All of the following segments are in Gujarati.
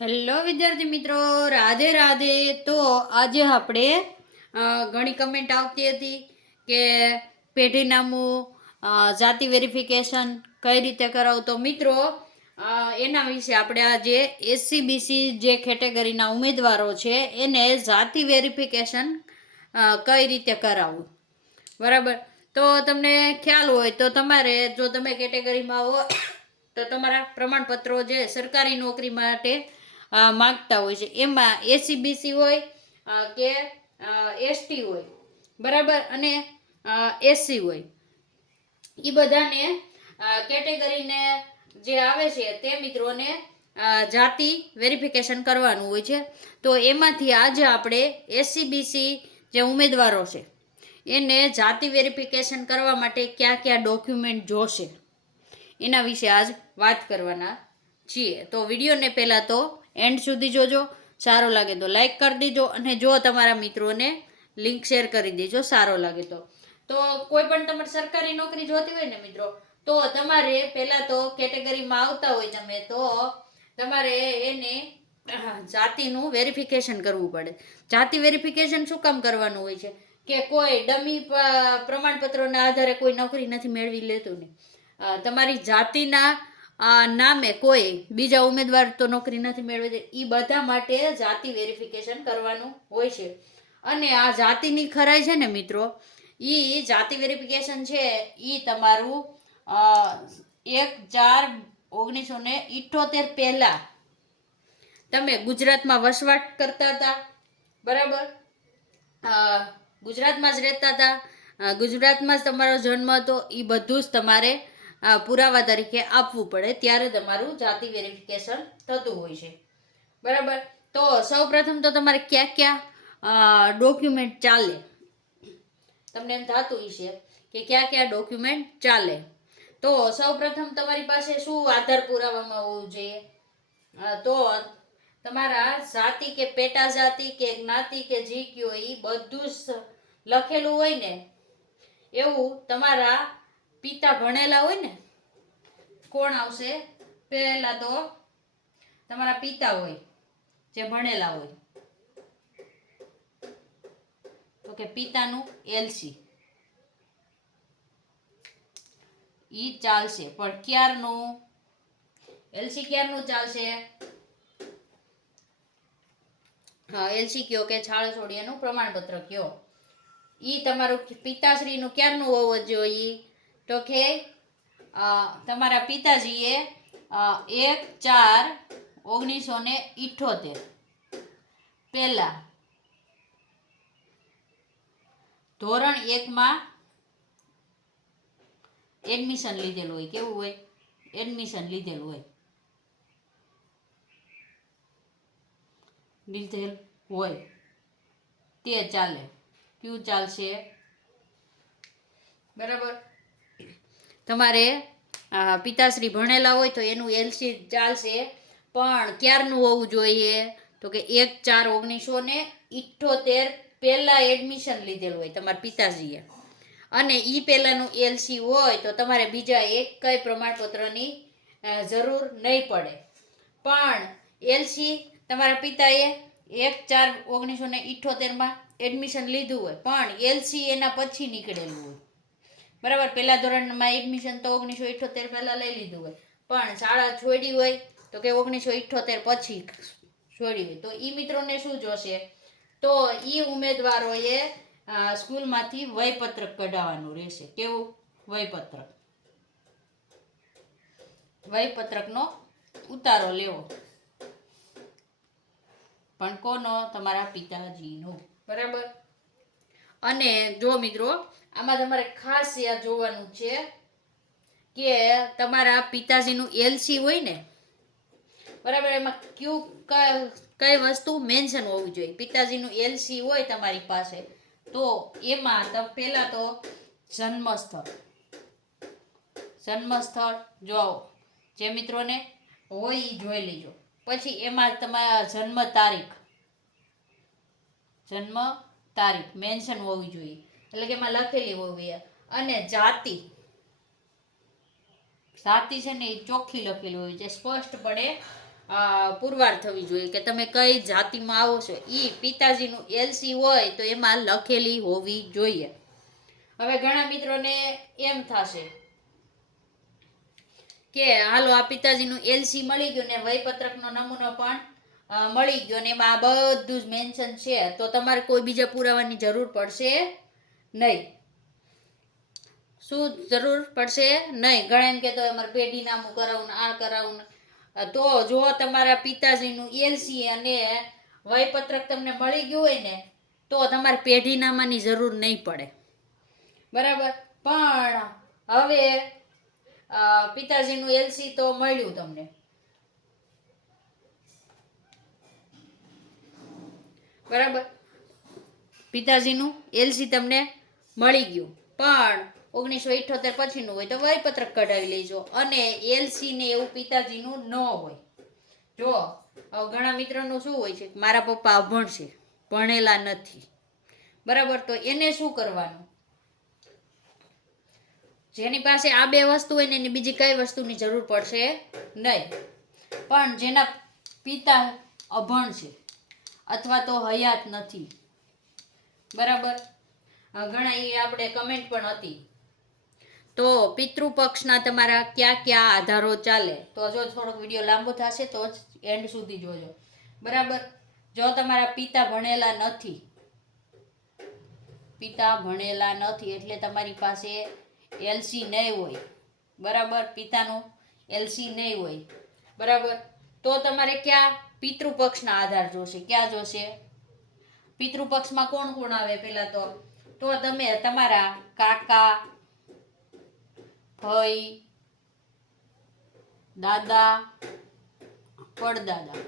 હેલો વિદ્યાર્થી મિત્રો, રાધે રાધે. તો આજે આપણે ઘણી કમેન્ટ આવતી હતી કે પેઢીનામું જાતિ વેરિફિકેશન કઈ રીતે કરાવું. તો મિત્રો એના વિશે આપણે આજે એસસીબીસી જે કેટેગરીના ઉમેદવારો છે એને જાતિ વેરિફિકેશન કઈ રીતે કરાવવું, બરાબર. તો તમને ખ્યાલ હોય તો તમારે, જો તમે કેટેગરીમાં હો તો તમારા પ્રમાણપત્રો જે સરકારી નોકરી માટે માગતા હોય છે એમાં એસસીબીસી હોય કે એસટી હોય, બરાબર, અને એસસી હોય, એ બધાને કેટેગરીને જે આવે છે તે મિત્રોને જાતિ વેરિફિકેશન કરવાનું હોય છે. તો એમાંથી આજે આપણે એસસીબીસી જે ઉમેદવારો છે એને જાતિ વેરિફિકેશન કરવા માટે કયા કયા ડોક્યુમેન્ટ જોશે એના વિશે આજ વાત કરવાના છીએ. તો વિડીયોને પહેલાં તો એન્ડ સુધી જોજો. સારો લાગે તો લાઈક કરી દેજો, અને જો તમારા મિત્રોને લિંક શેર કરી દેજો સારો લાગે તો. કોઈ પણ તમારે સરકારી નોકરી જોતી હોય ને મિત્રો, તો તમારે પહેલાં તો કેટેગરીમાં આવતા હોય તમે, તો તમારે એને જાતિનું વેરિફિકેશન કરવું પડે. જાતિ વેરિફિકેશન શું કામ કરવાનું હોય છે કે કોઈ ડમી પ્રમાણપત્રોના આધારે કોઈ નોકરી નથી મેળવી લેતું ને, તમારી જાતિના નામે કોઈ બીજા ઉમેદવાર તો નોકરી નથી મેળવી, એ બધા માટે જાતિ વેરિફિકેશન કરવાનું હોય છે. અને આ જાતિની ખરાઈ છે ને મિત્રો, એ જાતિ વેરિફિકેશન છે એ તમારું 1/4/1978 પહેલા તમે ગુજરાતમાં વસવાટ કરતા હતા, બરાબર, ગુજરાતમાં જ રહેતા હતા, ગુજરાતમાં જ તમારો જન્મ હતો, એ બધું જ તમારે પુરાવા તરીકે આપવું પડે, ત્યારે તમારું જાતિ વેરિફિકેશન થતું હોય છે, બરાબર. તો સૌપ્રથમ તો તમારે ક્યાં ક્યાં ડોક્યુમેન્ટ ચાલે, તમને એમ થતું હશે કે ક્યાં ક્યાં ડોક્યુમેન્ટ ચાલે. તો સૌપ્રથમ તમારી પાસે શું આધાર પુરાવામાં હોવું જોઈએ, તો તમારા જાતિ કે પેટા જાતિ કે જ્ઞાતિ કે જી કયો એ બધું જ લખેલું હોય ને એવું તમારા પિતા ભણેલા હોય ને. કોણ આવશે પહેલા? તો તમારા પિતા હોય જે ભણેલા હોય, તો કે પિતાનું એલસી ઈ ચાલશે. પણ ક્યારનું એલસી ક્યારનું ચાલશે? હા, એલસી કયો કે શાળા છોડ્યાનું પ્રમાણપત્ર કયો, ઈ તમારું પિતાશ્રીનું ક્યારનું હોવું જોઈએ? તો કે તમારા પિતાજીએ 1/4/1978 પહેલા ધોરણ 1માં એડમિશન લીધેલું હોય. કેવું હોય? એડમિશન લીધેલું હોય, તે ચાલે. કયું ચાલશે? બરાબર. તમારે પિતાશ્રી ભણેલા હોય તો એનું એલસી ચાલશે, પણ ક્યારનું હોવું જોઈએ? તો કે 1/4/1978 પહેલા એડમિશન લીધેલું હોય તમારા પિતાજીએ, અને ઈ પહેલાનું એલસી હોય તો તમારે બીજા એક કઈ પ્રમાણપત્રની જરૂર નહીં પડે. પણ એલસી તમારા પિતાએ 1/4/1978 એડમિશન લીધું હોય, પણ એલસી એના પછી નીકળેલું હોય, બરાબર. પહેલા ધોરણમાં એડમિશન તો 1978 પહેલા લઈ લીધું હોય, પણ શાળા છોડી હોય તો કે 1978 પછી છોડી હોય. તો ઈ મિત્રોને શું જોશે? તો ઈ ઉમેદવારોએ સ્કૂલમાંથી વયપત્રક કઢાવવાનું રહેશે. કેવું? વયપત્રકનો ઉતારો લેવો, પણ કોનો? તમારા પિતાજીનો, બરાબર. અને જો મિત્રો, આમાં તમારે ખાસ યાદ જોવાનું છે કે તમારા પિતાજીનું એલસી હોય ને, બરાબર, એમાં કઈ વસ્તુ મેન્શન હોવી જોઈએ. પિતાજીનું એલસી હોય તમારી પાસે તો એમાં પહેલા તો જન્મસ્થળ જો જે મિત્રોને હોય એ જોઈ લેજો. પછી એમાં તમારા જન્મ તારીખ મેન્શન હોવી જોઈએ, એટલે કે એમાં લખેલી હોવી. અને જાતિ છે ને એ ચોખ્ખી લખેલી હોય છે, સ્પષ્ટપણે પુરવાર થવી જોઈએ કે તમે કઈ જાતિમાં આવો છો. પિતાજીનું એલસી હોય તો એમાં લખેલી હોવી જોઈએ. હવે ઘણા મિત્રોને એમ થશે કે હાલો આ પિતાજીનું એલસી મળી ગયું ને વયપત્રકનો નમૂનો પણ મળી ગયો ને એમાં બધું જ મેન્શન છે, તો તમારે કોઈ બીજા પુરાવાની જરૂર પડશે નહીં. શું જરૂર પડશે નહીં? ઘણા એમ કહેતો હોય અમારે પેઢીનામું કરાવું, આ કરાવું. તો જો તમારા પિતાજીનું એલસી અને વયપત્રક તમને મળી ગયું હોય ને તો તમારે પેઢીનામાની જરૂર નહીં પડે. બરાબર. પણ હવે પિતાજીનું એલસી તો મળ્યું તમને, બરાબર, પિતાજીનું એલસી તમને મળી ગયું, પણ 1978 પછીનું હોય તો વયપત્રક કઢાવી લેજો. અને એલસી ને એવું પિતાજીનું ન હોય. જો ઘણા મિત્રોનું શું હોય છે, મારા પપ્પા અભણ છે, ભણેલા નથી, બરાબર, તો એને શું કરવાનું? જેની પાસે આ બે વસ્તુ હોય ને એની બીજી કઈ વસ્તુની જરૂર પડશે નહીં. પણ જેના પિતા અભણ છે અથવા તો હયાત નથી, બરાબર, ઘણા એ આપણે કમેન્ટ પણ હતી, તો પિતૃપક્ષના તમારા કયા કયા આધારો ચાલે? તો જો થોડોક વિડીયો લાંબો થશે તો જ એન્ડ સુધી જોજો, બરાબર. જો તમારા પિતા ભણેલા નથી, એટલે તમારી પાસે એલસી નહીં હોય, બરાબર, પિતાનું એલસી નહીં હોય, બરાબર, તો તમારે ક્યાં પિતૃપક્ષના આધાર જોશે? ક્યાં જોશે? પિતૃપક્ષમાં કોણ કોણ આવે? પેલા તો તમે તમારા કાકા, ભાઈ, દાદા, પડદાદા,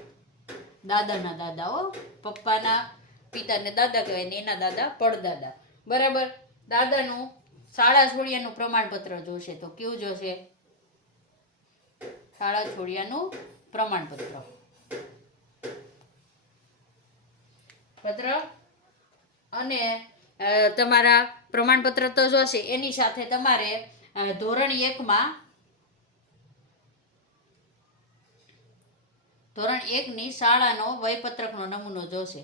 દાદાના દાદા, પપ્પાના પિતાને દાદા કહેવાય ને એના દાદા પડદાદા, બરાબર. દાદાનું શાળા છોડ્યાનું પ્રમાણપત્ર જોશે. તો કેવું જોશે? શાળા છોડ્યાનું પ્રમાણપત્ર અને તમારા પ્રમાણપત્ર તો જોશે. એની સાથે તમારે ધોરણ 1ની શાળાનો વયપત્રકનો નમૂનો જોશે.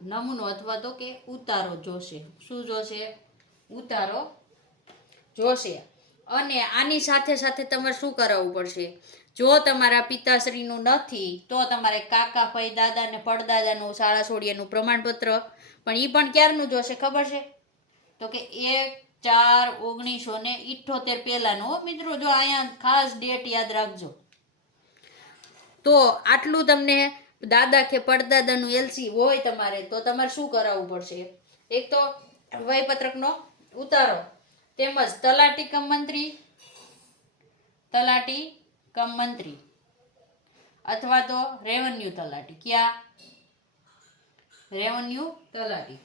નમૂનો અથવા તો કે ઉતારો જોશે. શું જોશે? ઉતારો જોશે. અને આની સાથે સાથે તમારે શું કરાવવું પડશે? જો તમારા પિતાશ્રીનું નથી તો તમારે કાકા, ભાઈ, દાદા ને પડદાદાનું શાળા છોડ્યાનું પ્રમાણપત્ર, પણ એ પણ ક્યારનું જોશે ખબર છે? તો કે 1/4/1978 પહેલાનું. મિત્રો જો અહીંયા ખાસ ડેટ યાદ રાખજો. તો આટલું તમને દાદા કે પડદાદાનું એલસી હોય તમારે, તો તમારે શું કરાવવું પડશે? એક તો વયપત્રકનો ઉતારો, તેમજ તલાટી કમ મંત્રી અથવા તો રેવન્યુ તલાટી. ક્યાં? રેવન્યુ તલાટી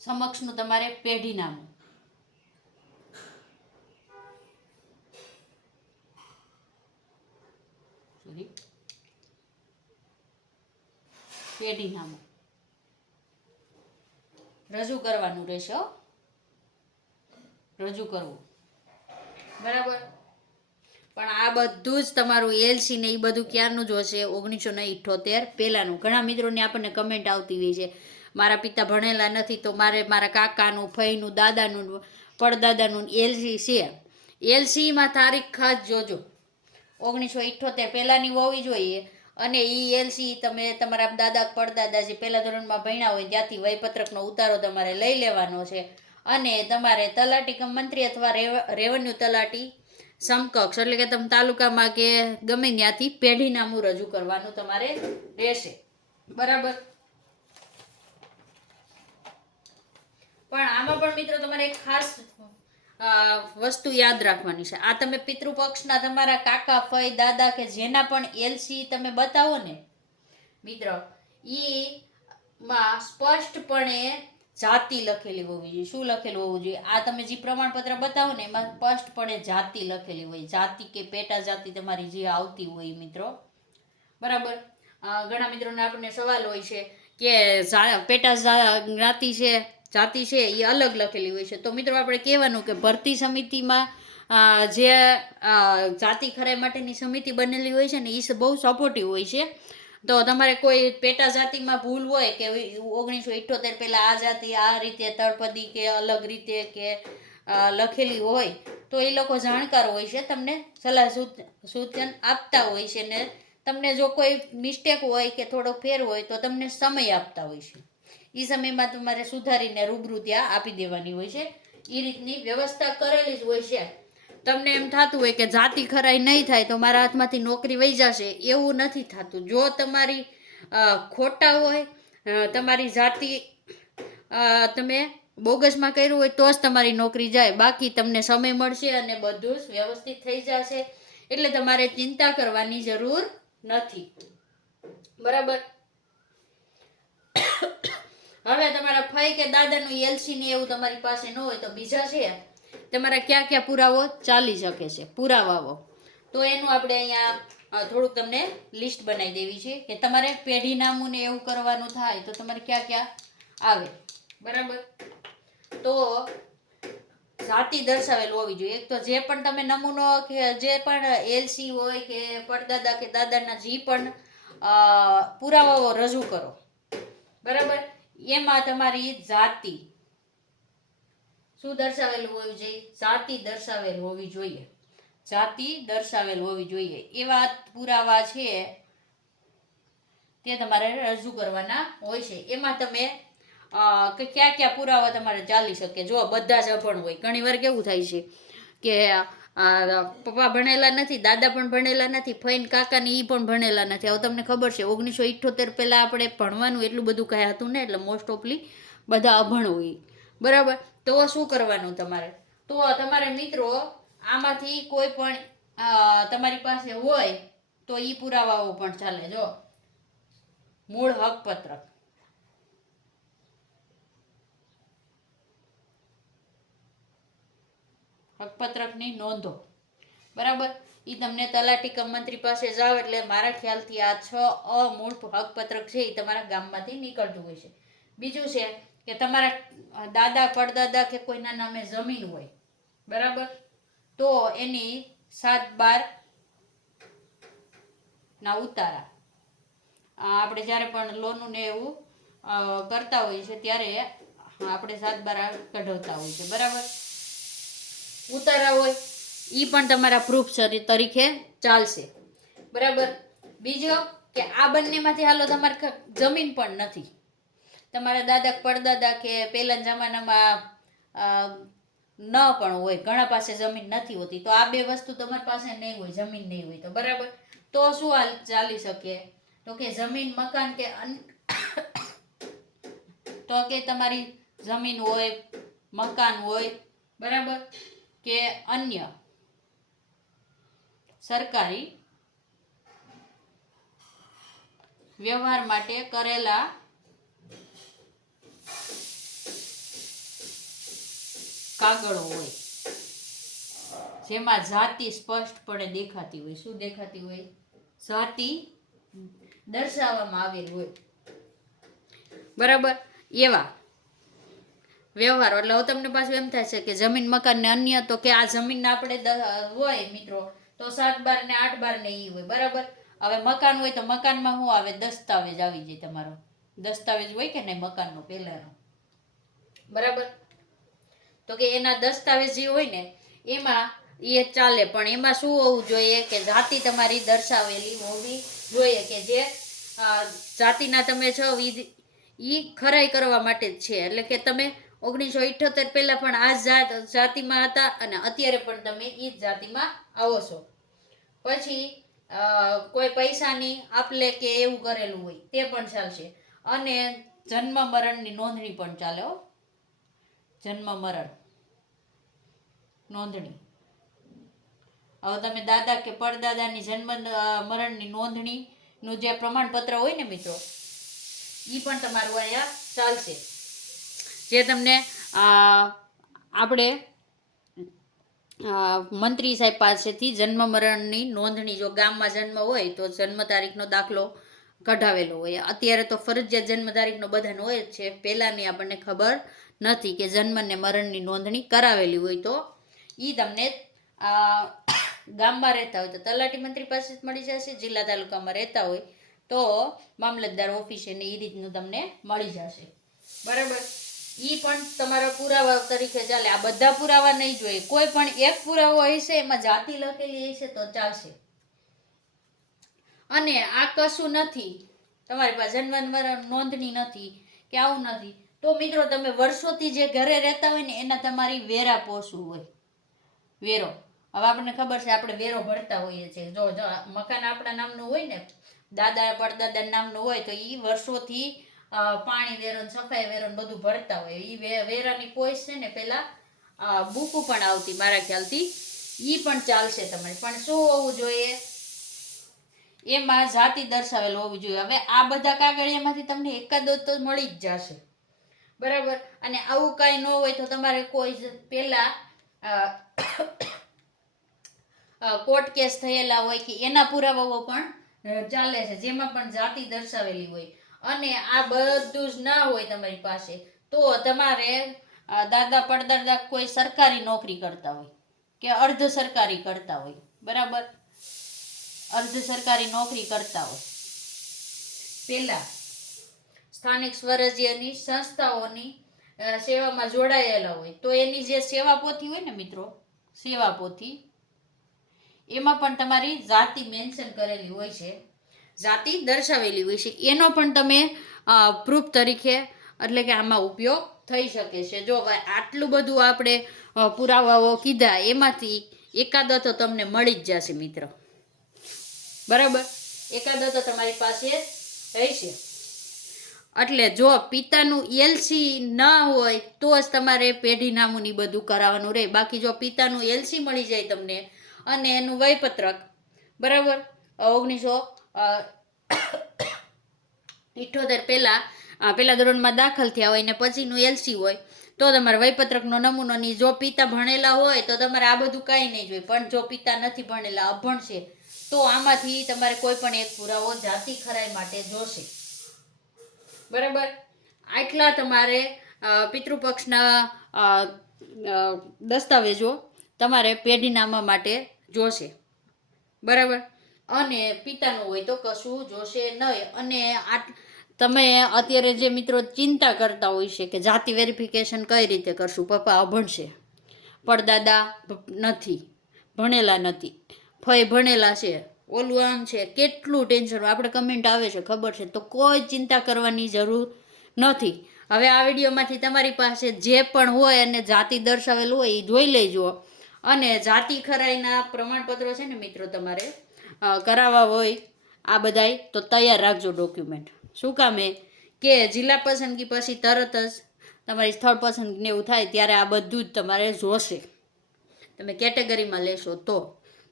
સમક્ષનું તમારે પેઢીનામું, પેઢીનામું રજૂ કરવાનું રહેશે. રજૂ કરવું, બરાબર. પણ આ બધું જ તમારું એલસી ને એ બધું ક્યારનું જ હશે? 1978 પહેલાનું. ઘણા મિત્રોને આપણને કમેન્ટ આવતી હોય છે, મારા પિતા ભણેલા નથી તો મારે મારા કાકાનું, ફઈનું, દાદાનું, પડદાદાનું એલસી છે. એલસીમાં તારીખ ખાસ જોજો, 1978 પહેલાની હોવી જોઈએ. અને એ એલસી તમે તમારા દાદા, પડદાદા જે પહેલા ધોરણમાં ભણ્યા હોય ત્યાંથી વયપત્રકનો ઉતારો તમારે લઈ લેવાનો છે. અને તમારે તલાટી કમ મંત્રી અથવા રેવન્યુ તલાટી સમકક્ષ, એટલે કે તમે તાલુકામાં કે ગમે ત્યાંથી પેઢીનામું રજૂ કરવાનું તમારે રહેશે, બરાબર. પણ આમાં પણ મિત્રો તમારે એક ખાસ વસ્તુ યાદ રાખવાની છે. આ તમે પિતૃપક્ષના તમારા કાકા, ફઈ, દાદા કે જેના પણ એલસી તમે બતાવો ને મિત્ર, માં સ્પષ્ટપણે જાતિ લખેલી હોવી જોઈએ. શું લખેલું હોવું જોઈએ? આ તમે જે પ્રમાણપત્ર બતાવો ને એમાં સ્પષ્ટપણે જાતિ લખેલી હોય. જાતિ કે પેટા જાતિ તમારી જે આવતી હોય મિત્રો, બરાબર. ઘણા મિત્રોને આપણને સવાલ હોય છે કે પેટા જ્ઞાતિ છે, જાતિ છે એ અલગ લખેલી હોય છે. તો મિત્રો આપણે કહેવાનું કે ભરતી સમિતિમાં જે જાતિ ખરાઈ માટેની સમિતિ બનેલી હોય છે ને એ બહુ સપોર્ટિવ હોય છે. તો તમારે કોઈ પેટા જાતિમાં ભૂલ હોય કે 1978 પહેલાં આ જાતિ આ રીતે તળપદી કે અલગ રીતે કે લખેલી હોય તો એ લોકો જાણકાર હોય છે, તમને સલાહ સૂચન આપતા હોય છે ને તમને જો કોઈ મિસ્ટેક હોય કે થોડો ફેર હોય તો તમને સમય આપતા હોય છે. એ સમયમાં તમારે સુધારીને રૂબરૂ ત્યાં આપી દેવાની હોય છે. એ રીતની વ્યવસ્થા કરેલી જ હોય છે. તમને એમ થતું હોય કે જાતિ ખરાઈ નહીં થાય તો મારા હાથમાંથી નોકરી વહી જશે, એવું નથી થતું. જો તમારી ખોટા હોય, તમારી જાતિ તમે બોગસમાં કર્યું હોય તો જ તમારી નોકરી જાય, બાકી તમને સમય મળશે અને બધું જ વ્યવસ્થિત થઈ જશે. એટલે તમારે ચિંતા કરવાની જરૂર નથી. બરાબર. હવે તમારા ફઈ કે દાદાનું એલસી ને એવું તમારી પાસે ન હોય તો બીજા છે તમારા ક્યાં ક્યાં પુરાવો ચાલી શકે છે, પુરાવાઓ. તો એનું આપણે અહીંયા થોડુંક તમને લિસ્ટ બનાવી દેવી છે કે તમારે પેઢી નામું ને એવું કરવાનું થાય તો તમારે ક્યાં ક્યાં આવે. બરાબર. તો જાતિ દર્શાવેલ હોવી જોઈએ. એક તો જે પણ તમે નમૂનો કે જે પણ એલસી હોય કે પરદાદા કે દાદાના જે પણ પુરાવાઓ રજૂ કરો, બરાબર, એમાં તમારી જાતિ શું દર્શાવેલું હોવી જોઈએ? જાતિ દર્શાવેલ હોવી જોઈએ. જાતિ દર્શાવેલ હોવી જોઈએ. એવા પુરાવા છે તે તમારે રજૂ કરવાના હોય છે. એમાં તમે કે ક્યાં ક્યાં પુરાવા તમારે ચાલી શકે. જો બધા જ અભણ હોય, ઘણી વાર કેવું થાય છે કે પપ્પા ભણેલા નથી, દાદા પણ ભણેલા નથી, ફઈન કાકા ને ઈ પણ ભણેલા નથી. હવે તમને ખબર છે 1978 પહેલા આપણે ભણવાનું એટલું બધું કાંઈ હતું ને, એટલે મોસ્ટ ઓફલી બધા અભણ હોય. બરાબર. તો શું કરવાનું તમારે? તો તમારે મિત્રો આમાંથી કોઈ પણ તમારી પાસે હોય તો ઈ પુરાવાઓ પણ ચાલે. જો મૂળ હકપત્રક, હકપત્રકની નોંધો, બરાબર, એ તમને તલાટી કમ મંત્રી પાસે જાવ એટલે મારા ખ્યાલથી આ 6 મૂળ હકપત્રક છે એ તમારા ગામમાંથી નીકળતું હોય છે. બીજું છે કે તમારા દાદા પરદાદા કે કોઈના નામે જમીન હોય, બરાબર, તો એની 7/12 ના ઉતારા. આપણે જ્યારે પણ લોનનું ને એવું કરતા હોઈએ છે ત્યારે આપણે 7/12 કઢાવતા હોય છે. બરાબર. ઉતારા હોય એ પણ તમારા પ્રૂફ તરીકે ચાલશે. બરાબર. બીજો કે આ બંનેમાંથી હાલો તમારે જમીન પણ નથી, તમારા દાદા પરદાદા કે પહેલા જમાનામાં ન પણ હોય, ઘણા પાસે જમીન નથી હોતી, તો આ બે વસ્તુ તમારી પાસે નહીં હોય, જમીન નહીં હોય તો, બરાબર, તો શું ચાલી શકે? તો કે જમીન મકાન કે તો કે તમારી જમીન હોય, મકાન હોય, બરાબર, કે અન્ય સરકારી વ્યવહાર માટે કરેલા કાગળો હોય જેમાં જાતિ સ્પષ્ટપણે દેખાતી હોય. શું દેખાતી હોય? જાતિ દર્શાવવામાં આવેલ હોય. બરાબર. એવા વ્યવહારો. એટલે હવે તમને પાછું એમ થાય છે કે જમીન મકાન ને અન્ય, તો કે આ જમીન આપણે હોય મિત્રો તો 7/12 ને 8/12 ને ઈ હોય. બરાબર. હવે મકાન હોય તો મકાનમાં શું આવે? દસ્તાવેજ આવી જાય. તમારો દસ્તાવેજ હોય કે નહીં મકાનનો પહેલાનો, બરાબર, તો કે એના દસ્તાવેજ જે હોય ને એમાં એ ચાલે, પણ એમાં શું હોવું જોઈએ કે જાતિ તમારી દર્શાવેલી હોવી જોઈએ, કે જે જાતિના તમે છો ઈ ખરાઈ કરવા માટે જ છે. એટલે કે તમે 1978 પહેલા પણ આ જાતિમાં હતા અને અત્યારે પણ તમે ઈ જ જાતિમાં આવો છો. પછી કોઈ પૈસાની આપલે કે એવું કરેલું હોય તે પણ ચાલશે. અને જન્મ મરણની નોંધણી પણ ચાલે. જન્મ મરણ નોંધણી. હવે તમે દાદા કે પરદાદાની જન્મ મરણની નોંધણીનું જે પ્રમાણપત્ર હોય ને મિત્રો, ઈ પણ તમારું અહીંયા ચાલશે. જે તમને આપણે મંત્રી સાહેબ પાસેથી જન્મ મરણની નોંધણી, જો ગામમાં જન્મ હોય તો જન્મ તારીખનો દાખલો કઢાવેલો હોય. અત્યારે તો ફરજિયાત જન્મ તારીખનો બધાનો હોય જ છે, પહેલાંની આપણને ખબર નથી કે જન્મ ને મરણની નોંધણી કરાવેલી હોય તો એ તમને ગામમાં રહેતા હોય તો તલાટી મંત્રી પાસે જ મળી જશે, જિલ્લા તાલુકામાં રહેતા હોય તો મામલતદાર ઓફિસે ને એ રીતનું તમને મળી જશે. બરાબર, એ પણ તમારા પુરાવા તરીકે ચાલે. આ બધા પુરાવા નહીં જોઈએ, કોઈ પણ એક પુરાવો હશે એમાં જાતિ લખેલી હશે તો ચાલશે. અને આ કશું નથી, તમારી પાસે જન્મ મરણ નોંધણી નથી કે આવું નથી, તો મિત્રો તમે વર્ષોથી જે ઘરે રહેતા હોય ને એના તમારી વેરા પોસવું હોય. વેરો હવે આપણને ખબર છે, આપણે વેરો ભરતા હોઈએ છીએ. જો મકાન આપણા નામનું હોય ને, દાદા પરદાદા નામનું હોય તો એ વર્ષોથી પાણી વેરો, સફાઈ વેરો બધું ભરતા હોય. એ વેરાની પોઈસ છે ને પેલા બુકું પણ આવતી મારા ખ્યાલથી, એ પણ ચાલશે તમારે. પણ શું હોવું જોઈએ, એમાં જાતિ દર્શાવેલ હોવી જોઈએ. હવે આ બધા કાગળિયામાંથી તમને એકાદો તો મળી જ જશે. બરાબર, અને આવું કાંઈ ન હોય તો તમારે કોઈ પેલા કોર્ટ કેસ થયેલા હોય કે એના પુરાવાઓ પણ ચાલે છે, જેમાં પણ જાતિ દર્શાવેલી હોય. અને આ બધું જ ના હોય તમારી પાસે તો તમારે દાદા પડદાદા કોઈ સરકારી નોકરી કરતા હોય કે અર્ધ સરકારી કરતા હોય, બરાબર, અર્ધ સરકારી નોકરી કરતા હોય, પેલા સ્થાનિક સ્વરાજ્યની સંસ્થાઓની સેવામાં જોડાયેલા હોય તો એની જે સેવા પોથી હોય ને મિત્રો, સેવા પોથી, એમાં પણ તમારી જાતિ મેન્શન કરેલી હોય છે, જાતિ દર્શાવેલી હોય છે. એનો પણ તમે પ્રૂફ તરીકે એટલે કે આમાં ઉપયોગ થઈ શકે છે. જો આટલું બધું આપણે પુરાવાઓ કીધા, એમાંથી એકાદો તો તમને મળી જ જશે મિત્રો. બરાબર, એકાદો તો તમારી પાસે રહેશે. એટલે જો પિતાનું એલસી ના હોય તો જ તમારે પેઢીનામું ની બધું કરાવવાનું રહે. બાકી જો પિતાનું એલસી મળી જાય તમને અને એનું વયપત્રક, બરાબર, 1978 પેલા ધોરણમાં દાખલ થયા હોય ને પછીનું એલસી હોય તો તમારે વયપત્રકનો નમૂનો નહીં. જો પિતા ભણેલા હોય તો તમારે આ બધું કાંઈ નહીં જોઈએ, પણ જો પિતા નથી ભણેલા, અભણ છે, તો આમાંથી તમારે કોઈ પણ એક પુરાવો જાતિ ખરાઈ માટે જોશે. બરાબર, આટલા તમારે પિતૃપક્ષના દસ્તાવેજો તમારે પેઢીનામા માટે જોશે. બરાબર, અને પિતાનું હોય તો કશું જોશે નહીં. અને તમે અત્યારે જે મિત્રો ચિંતા કરતા હોય છે કે જાતિ વેરિફિકેશન કઈ રીતે કરશું, પપ્પા અભણ છે, પડદાદા નથી, ભણેલા નથી, ફઈ ભણેલા છે, ઓલું આમ છે, કેટલું ટેન્શન આપણે કમેન્ટ આવે છે ખબર છે, તો કોઈ ચિંતા કરવાની જરૂર નથી. હવે આ વિડીયોમાંથી તમારી પાસે જે પણ હોય અને જાતિ દર્શાવેલું હોય એ જોઈ લેજો. અને જાતિ ખરાઈના પ્રમાણપત્રો છે ને મિત્રો તમારે કરાવવા હોય આ બધાય તો તૈયાર રાખજો ડોક્યુમેન્ટ. શું કામે કે જિલ્લા પસંદગી પછી તરત જ તમારી સ્થળ પસંદગીને એવું થાય ત્યારે આ બધું જ તમારે જોશે. તમે કેટેગરીમાં લેશો તો,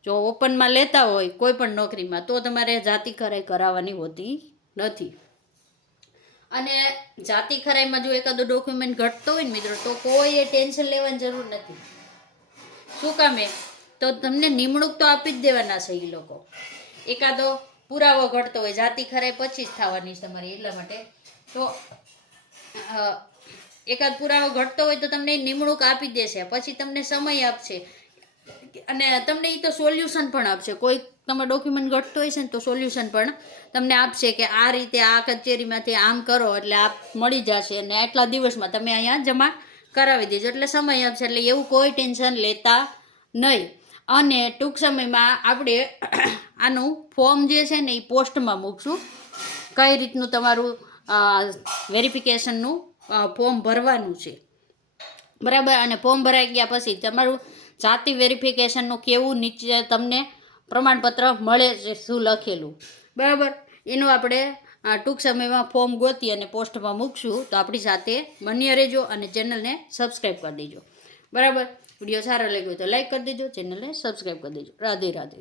જો ઓપનમાં લેતા હોય કોઈ પણ નોકરીમાં તો તમારે જાતિ ખરાઈ કરાવવાની હોતી નથી. અને જાતિ ખરાઈમાં જો એકાદો ડોક્યુમેન્ટ ઘટતો હોય ને મિત્રો તો કોઈ ટેન્શન લેવાની જરૂર નથી. શું કામે, તો તમને નિમણૂક તો આપી જ દેવાના છે એ લોકો. એકાદો પુરાવો ઘટતો હોય, જાતિ ખરાઈ પછી જ થવાની છે તમારી, એટલા માટે તો એકાદ પુરાવો ઘટતો હોય તો તમને નિમણૂક આપી દેશે, પછી તમને સમય આપશે અને તમને એ તો સોલ્યુશન પણ આપશે. કોઈ તમે ડોક્યુમેન્ટ ઘટતો હોય છે ને તો સોલ્યુશન પણ તમને આપશે કે આ રીતે આ કચેરીમાંથી આમ કરો એટલે આ મળી જશે અને આટલા દિવસમાં તમે અહીંયા જમા કરાવી દેજો, એટલે સમય આપશે. એટલે એવું કોઈ ટેન્શન લેતા નહીં. અને ટૂંક સમયમાં આપણે આનું ફોર્મ જે છે ને એ પોસ્ટમાં મૂકશું, કઈ રીતનું તમારું વેરિફિકેશનનું ફોર્મ ભરવાનું છે. બરાબર, અને ફોર્મ ભરાઈ ગયા પછી તમારું જાતિ વેરિફિકેશનનું કેવું નીચે તમને પ્રમાણપત્ર મળે છે, શું લખેલું, બરાબર, એનું આપણે ટૂંક સમયમાં ફોર્મ ગોતી અને પોસ્ટમાં મૂકશું. તો આપણી સાથે બન્યા રહેજો અને ચેનલને સબસ્ક્રાઈબ કરી દેજો. બરાબર, વિડીયો સારો લાગ્યો તો લાઈક કરી દેજો, ચેનલને સબસ્ક્રાઈબ કરી દેજો. રાધે રાધે.